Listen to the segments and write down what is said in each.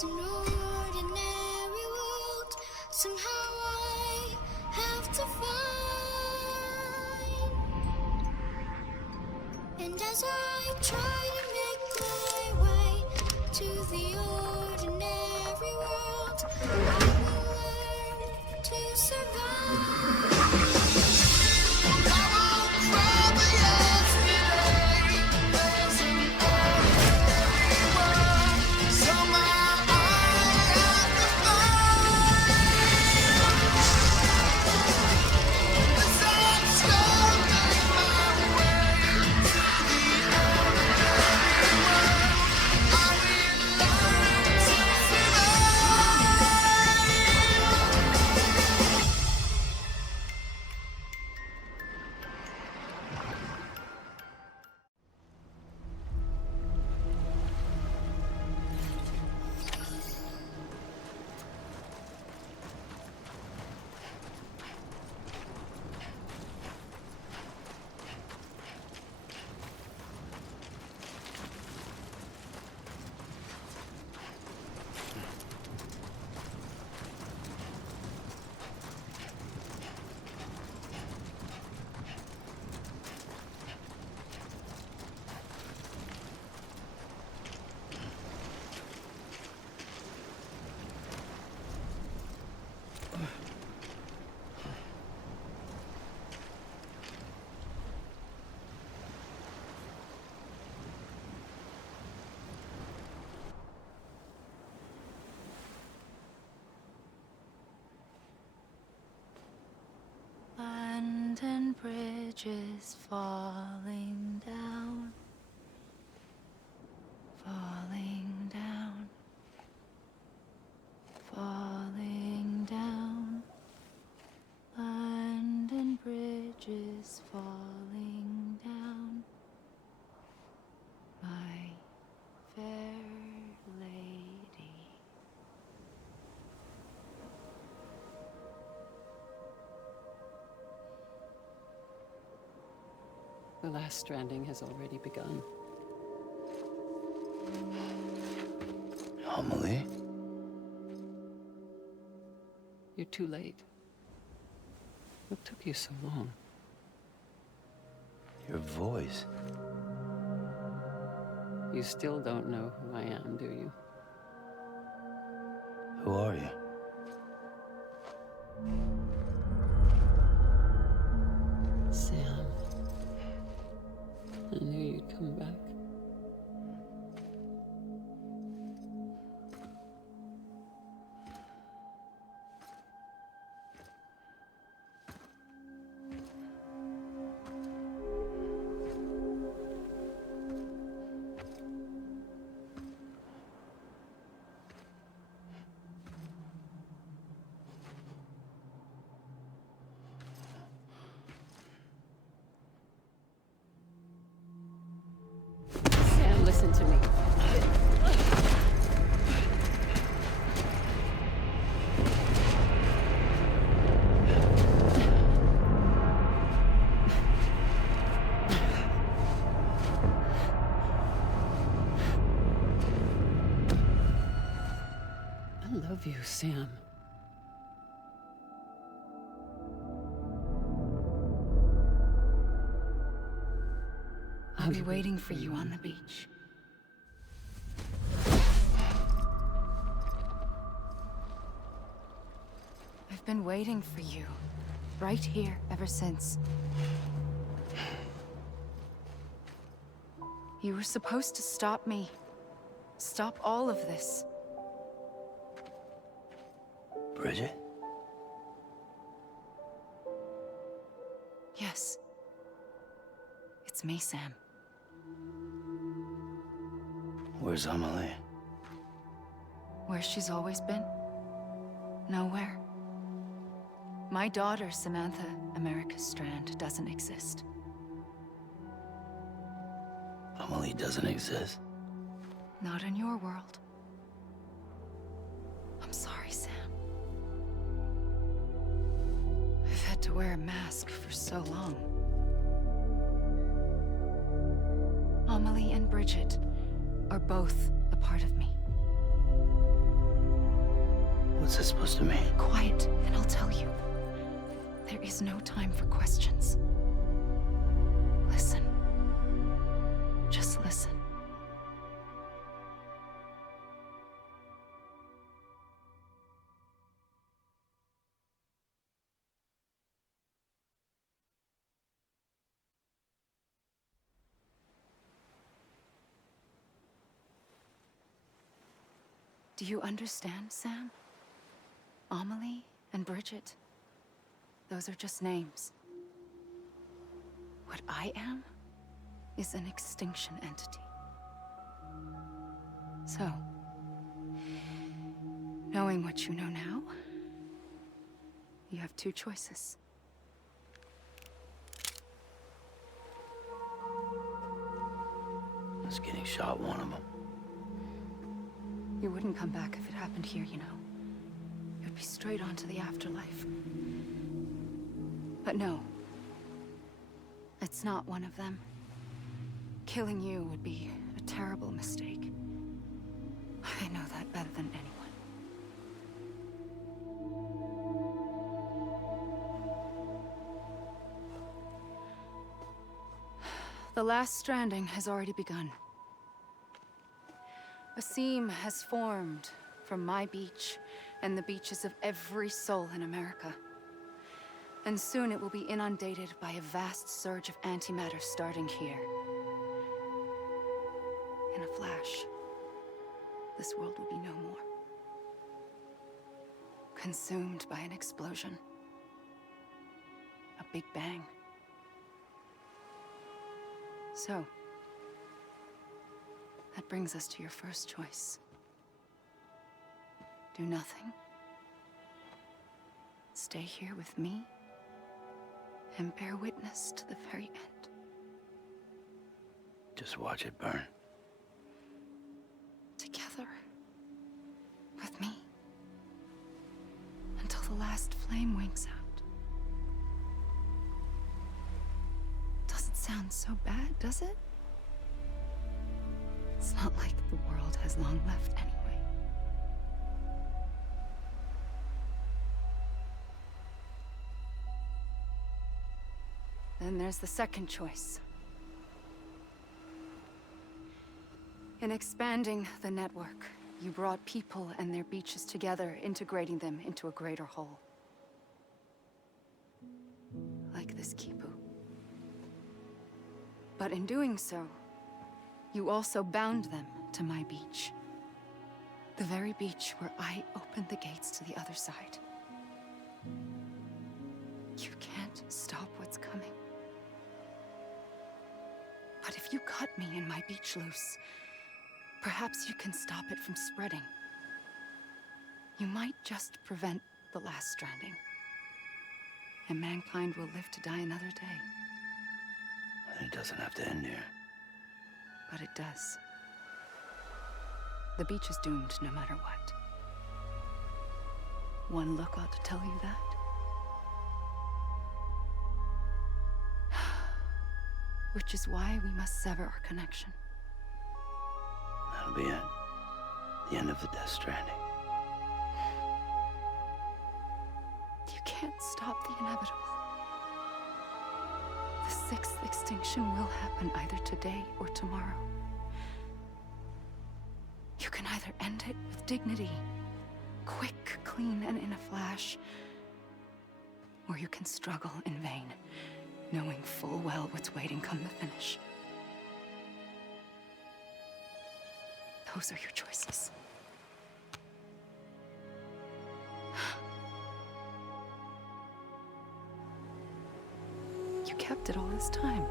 It's an ordinary world. Somehow I have to find. And as I try to make my way to the ordinary world, I will learn to survive. London Bridge is falling down, falling down, falling down. London Bridge is falling down, my fair lady. The last stranding has already begun. Amelie? You're too late. What took you so long? Your voice. You still don't know who I am, do you? Who are you? Sam. I knew you'd come back. Sam, listen to me. I love you, Sam. I'll be waiting for you on the beach. I've been waiting for you, right here, ever since. You were supposed to stop me. Stop all of this. Bridget? Yes. It's me, Sam. Where's Amelie? Where she's always been. Nowhere. My daughter, Samantha America Strand, doesn't exist. Amelie doesn't exist. Not in your world. I'm sorry, Sam. I've had to wear a mask for so long. Amelie and Bridget are both a part of me. What's this supposed to mean? Quiet, and I'll tell you. There is no time for questions. Listen. Just listen. Do you understand, Sam? Amelie and Bridget. Those are just names. What I am is an extinction entity. So, knowing what you know now, you have two choices. Was getting shot one of them. You wouldn't come back if it happened here, you know. You'd be straight on to the afterlife. But no. It's not one of them. Killing you would be a terrible mistake. I know that better than anyone. The last stranding has already begun. A seam has formed from my beach and the beaches of every soul in America. And soon it will be inundated by a vast surge of antimatter starting here. In a flash, this world will be no more. Consumed by an explosion. A big bang. So, that brings us to your first choice. Do nothing. Stay here with me and bear witness to the very end. Just watch it burn. Together. With me. Until the last flame winks out. Doesn't sound so bad, does it? It's not like the world has long left anyway. Then there's the second choice. In expanding the network, you brought people and their beaches together, integrating them into a greater whole. Like this Kipu. But in doing so, you also bound them to my beach. The very beach where I opened the gates to the other side. You can't stop what's coming. But if you cut me and my beach loose, perhaps you can stop it from spreading. You might just prevent the last stranding. And mankind will live to die another day. It doesn't have to end here. But it does. The beach is doomed no matter what. One look ought to tell you that. Which is why we must sever our connection. That'll be it. The end of the Death Stranding. You can't stop the inevitable. The sixth extinction will happen either today or tomorrow. You can either end it with dignity, quick, clean, and in a flash, or you can struggle in vain, knowing full well what's waiting come the finish. Those are your choices. You kept it all this time.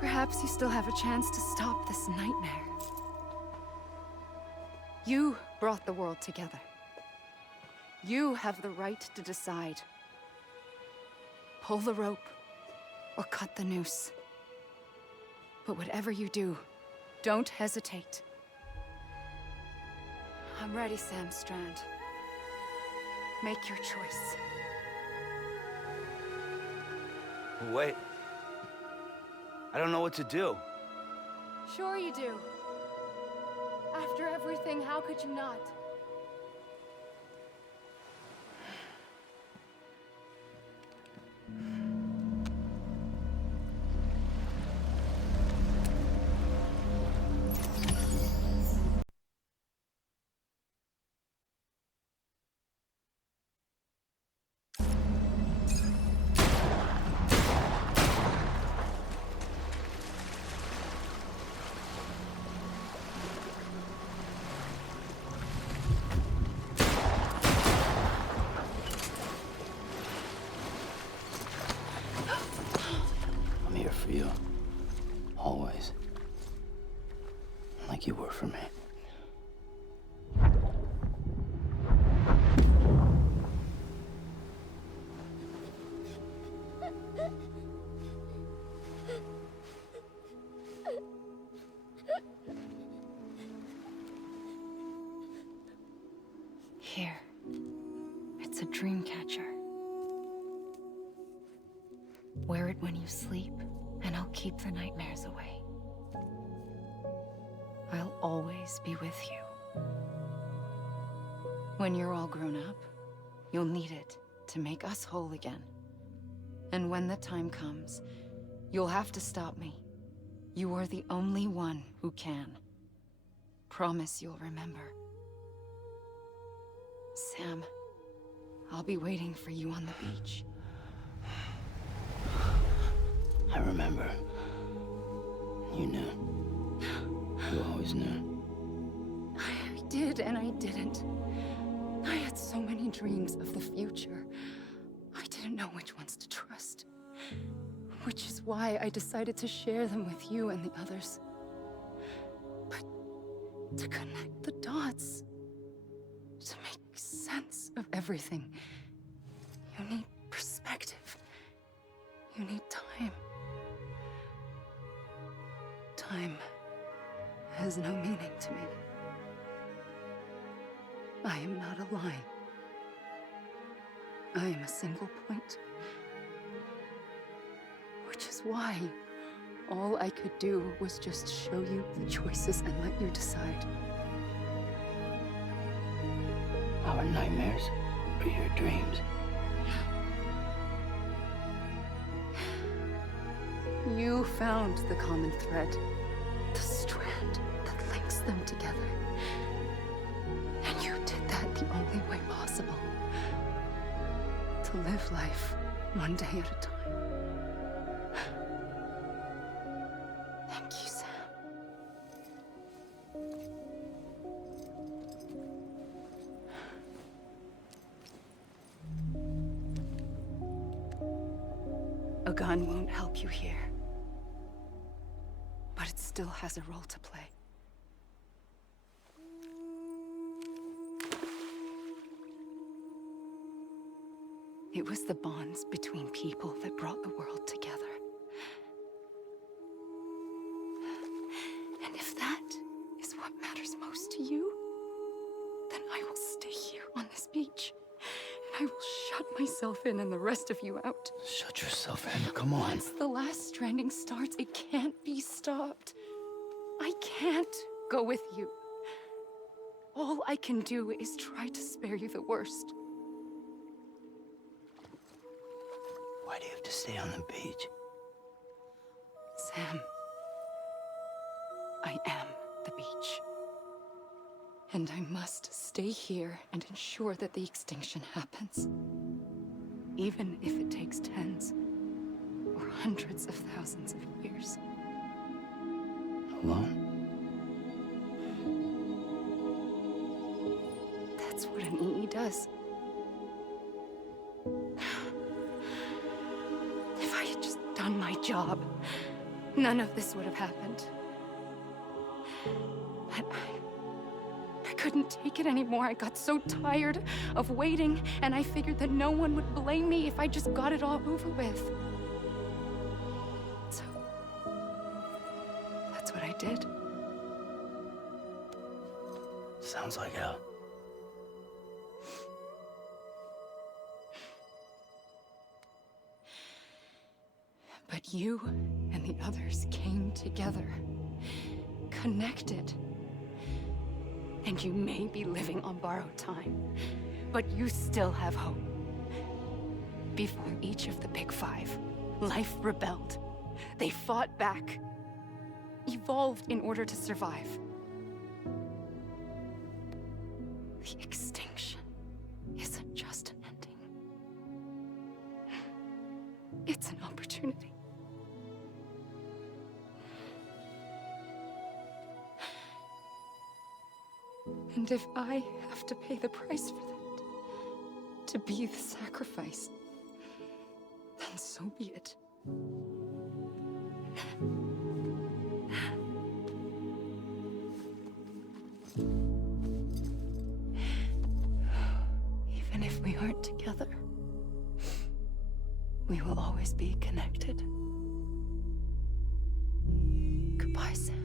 Perhaps you still have a chance to stop this nightmare. You brought the world together. You have the right to decide. Pull the rope or cut the noose. But whatever you do, don't hesitate. I'm ready, Sam Strand. Make your choice. Wait. I don't know what to do. Sure you do. After everything, how could you not? I'm here for you. Always. Like you were for me. Here. It's a dream catcher. Wear it when you sleep, and I'll keep the nightmares away. I'll always be with you. When you're all grown up, you'll need it to make us whole again. And when the time comes, you'll have to stop me. You are the only one who can. Promise you'll remember. Sam, I'll be waiting for you on the beach. I remember. You knew. You always knew. I did and I didn't. I had so many dreams of the future. I didn't know which ones to trust. Which is why I decided to share them with you and the others. But to connect the dots, to make sense of everything, you need perspective. You need time. Time has no meaning to me. I am not a line. I am a single point. Which is why all I could do was just show you the choices and let you decide. Our nightmares are your dreams. You found the common thread, the strand that links them together. And you did that the only way possible. To live life one day at a time. Thank you, Sam. A gun won't help you here. But it still has a role to play. It was the bonds between people that brought the world together. And if that is what matters most to you, then I will stay here on this beach. And I will shut myself in and the rest of you out. Shut yourself in, come on. Once the last stranding starts, it can't be stopped. I can't go with you. All I can do is try to spare you the worst. Why do you have to stay on the beach? Sam, I am the beach. And I must stay here and ensure that the extinction happens. Even if it takes tens or hundreds of thousands of years. Alone? That's what an EE does. If I had just done my job, none of this would have happened. But I couldn't take it anymore. I got so tired of waiting, and I figured that no one would blame me if I just got it all over with. So, that's what I did. Sounds like hell. But you and the others came together, connected. And you may be living on borrowed time, but you still have hope. Before each of the Big Five, life rebelled. They fought back, evolved in order to survive. The extinction isn't just an ending. It's an opportunity. And if I have to pay the price for that, to be the sacrifice, then so be it. Even if we aren't together, we will always be connected. Goodbye, Sam.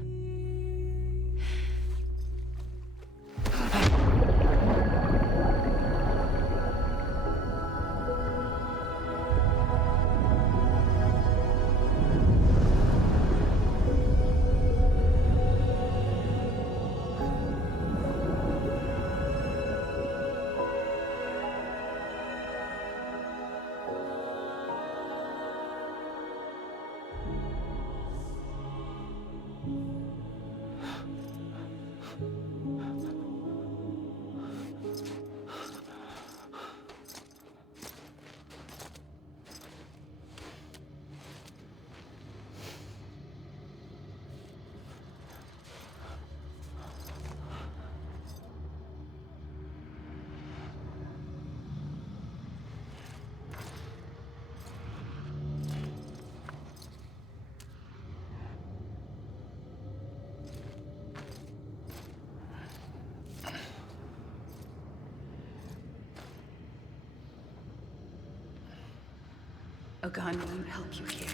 A gun won't help you here,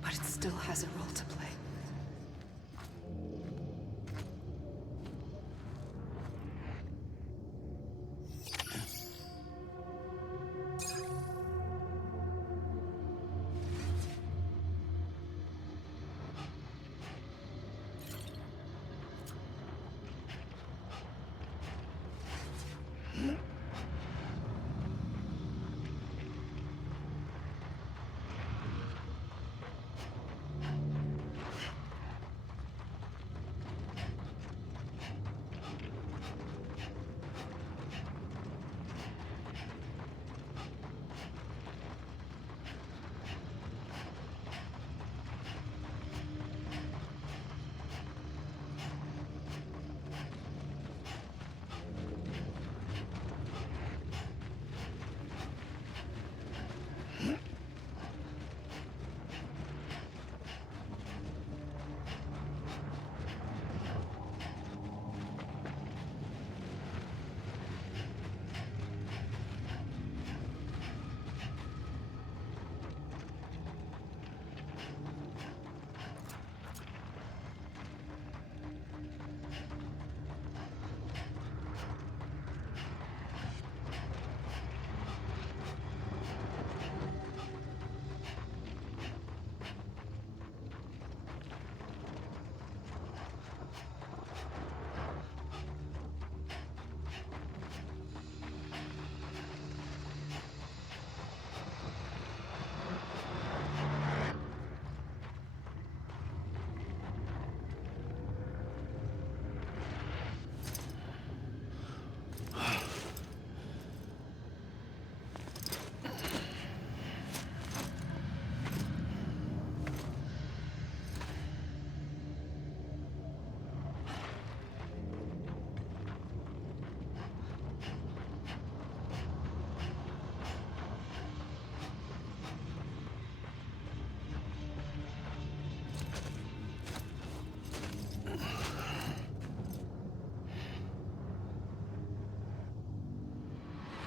but it still has a role to play.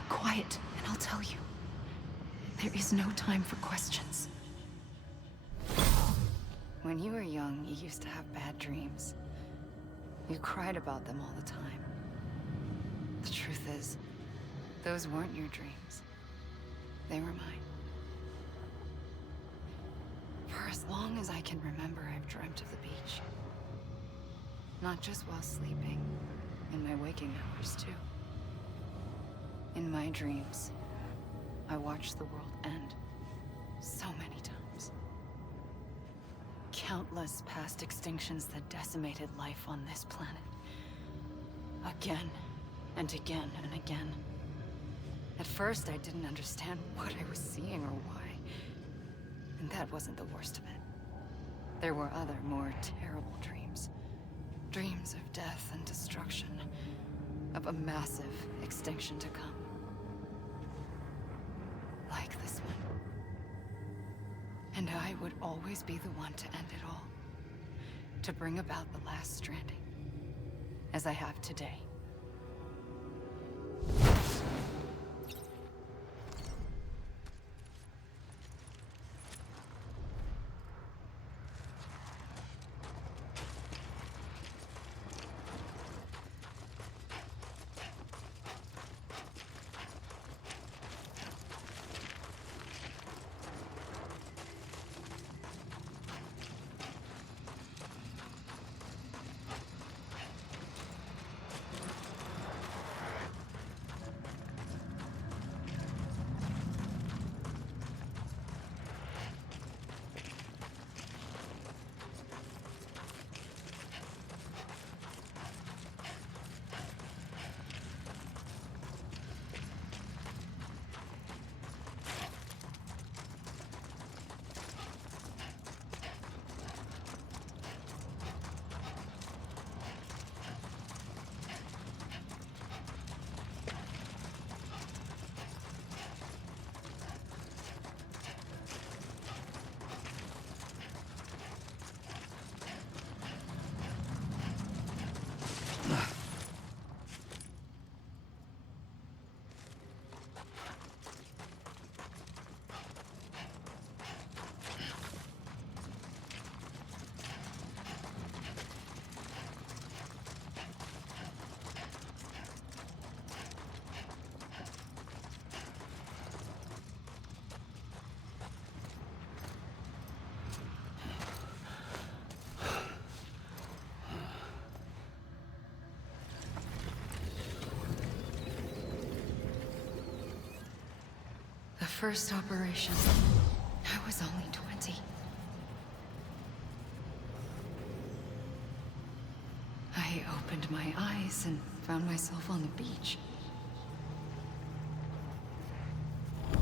Quiet, and I'll tell you. There is no time for questions. When you were young, you used to have bad dreams. You cried about them all the time. The truth is, those weren't your dreams. They were mine. For as long as I can remember, I've dreamt of the beach. Not just while sleeping, in my waking hours too. In my dreams, I watched the world end so many times. Countless past extinctions that decimated life on this planet. Again and again and again. At first, I didn't understand what I was seeing or why. And that wasn't the worst of it. There were other, more terrible dreams. Dreams of death and destruction. Of a massive extinction to come. Like this one. And I would always be the one to end it all. To bring about the last stranding. As I have today. The first operation, I was only 20. I opened my eyes and found myself on the beach. But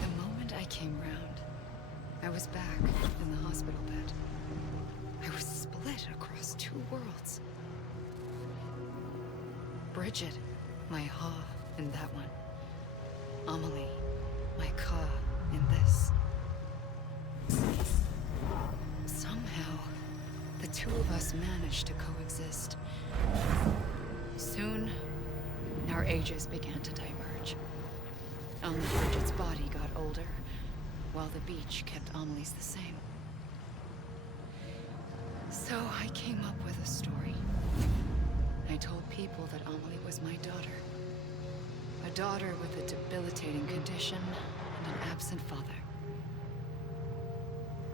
the moment I came round, I was back in the hospital bed. I was split across two worlds. Bridget, my Ha in that one. Amelie, my Ka in this. Somehow, the two of us managed to coexist. Soon, our ages began to diverge. Only Bridget's body got older, while the beach kept Amelie's the same. So I came up with a story. I told people that Amelie was my daughter. A daughter with a debilitating condition and an absent father.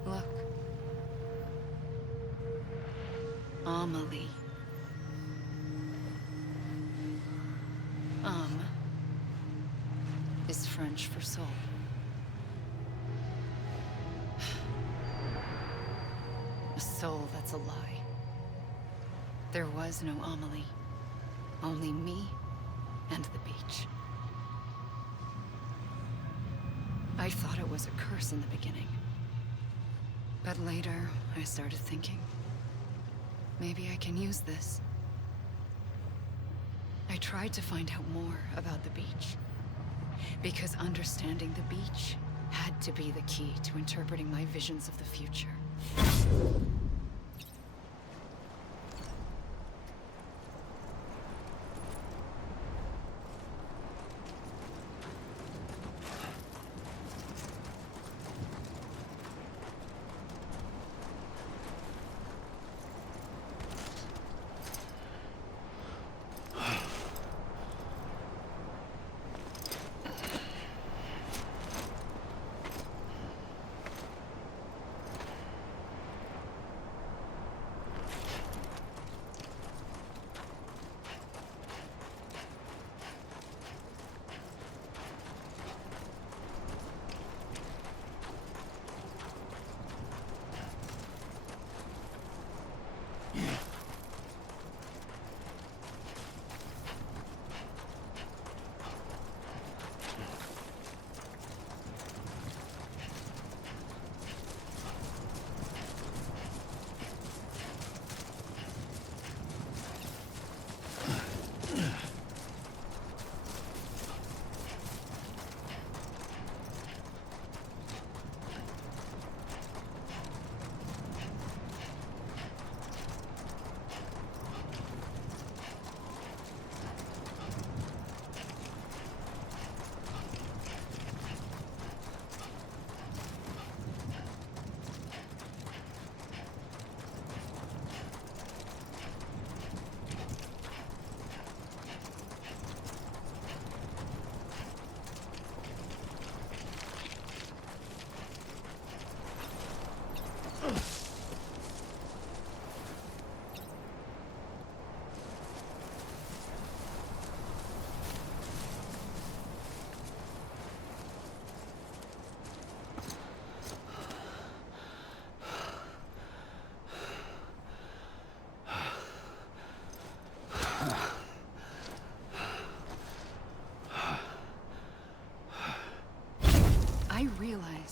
Look. Amelie. Is French for soul. A soul that's a lie. There was no Amelie. Only me and the beach. I thought it was a curse in the beginning. But later, I started thinking, maybe I can use this. I tried to find out more about the beach. Because understanding the beach had to be the key to interpreting my visions of the future.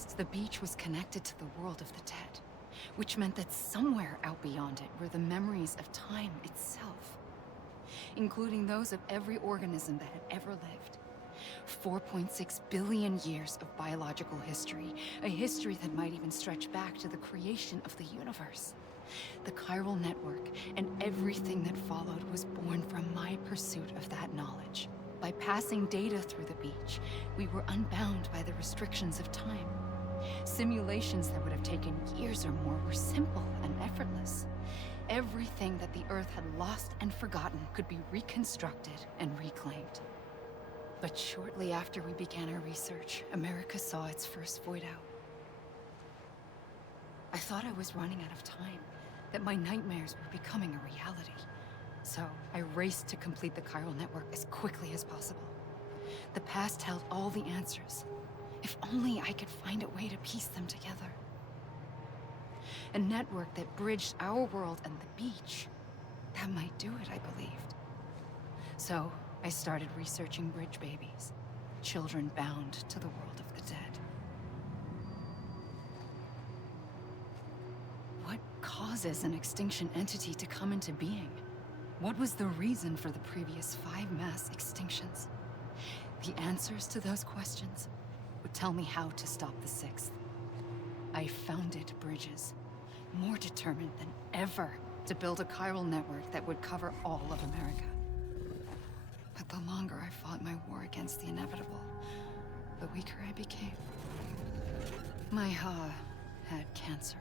first, the beach was connected to the world of the dead, which meant that somewhere out beyond it were the memories of time itself, including those of every organism that had ever lived. 4.6 billion years of biological history, a history that might even stretch back to the creation of the universe. The chiral network and everything that followed was born from my pursuit of that knowledge. By passing data through the beach, we were unbound by the restrictions of time. Simulations that would have taken years or more were simple and effortless. Everything that the Earth had lost and forgotten could be reconstructed and reclaimed. But shortly after we began our research, America saw its first void out. I thought I was running out of time, that my nightmares were becoming a reality. So I raced to complete the chiral network as quickly as possible. The past held all the answers. If only I could find a way to piece them together. A network that bridged our world and the beach. That might do it, I believed. So I started researching bridge babies, children bound to the world of the dead. What causes an extinction entity to come into being? What was the reason for the previous 5 mass extinctions? The answers to those questions would tell me how to stop the 6th. I founded bridges, more determined than ever to build a chiral network that would cover all of America. But the longer I fought my war against the inevitable, the weaker I became. My Ha had cancer.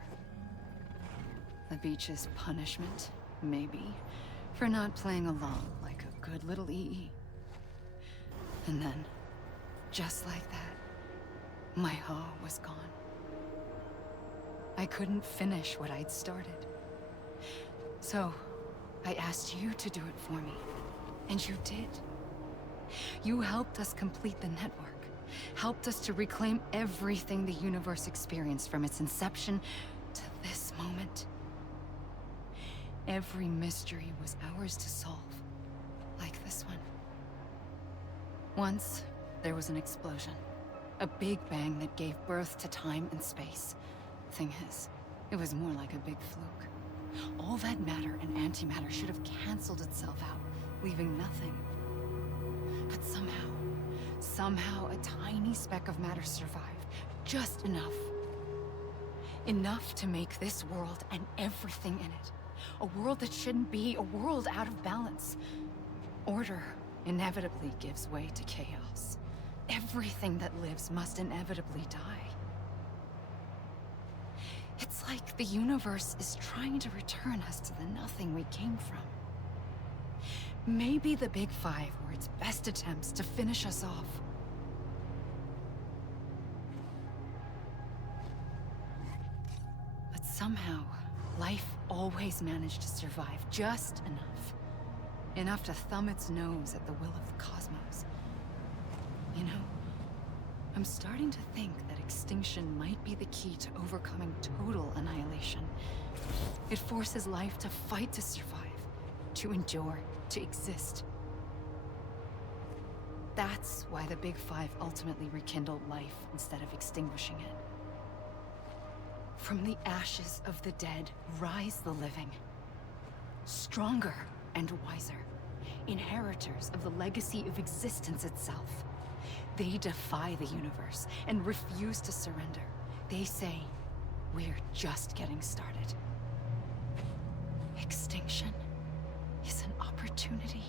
The beach's punishment, maybe, for not playing along like a good little EE. And then, just like that, my Ha was gone. I couldn't finish what I'd started. So, I asked you to do it for me, and you did. You helped us complete the network, helped us to reclaim everything the universe experienced from its inception to this moment. Every mystery was ours to solve, like this one. Once, there was an explosion. A big bang that gave birth to time and space. Thing is, it was more like a big fluke. All that matter and antimatter should have canceled itself out, leaving nothing. But somehow a tiny speck of matter survived. Just enough. Enough to make this world and everything in it. A world that shouldn't be, a world out of balance. Order inevitably gives way to chaos. Everything that lives must inevitably die. It's like the universe is trying to return us to the nothing we came from. Maybe the Big Five were its best attempts to finish us off. But somehow, life always managed to survive just enough. Enough to thumb its nose at the will of the cosmos. You know, I'm starting to think that extinction might be the key to overcoming total annihilation. It forces life to fight to survive, to endure, to exist. That's why the Big Five ultimately rekindled life instead of extinguishing it. From the ashes of the dead rise the living. Stronger and wiser. Inheritors of the legacy of existence itself. They defy the universe and refuse to surrender. They say, we're just getting started. Extinction is an opportunity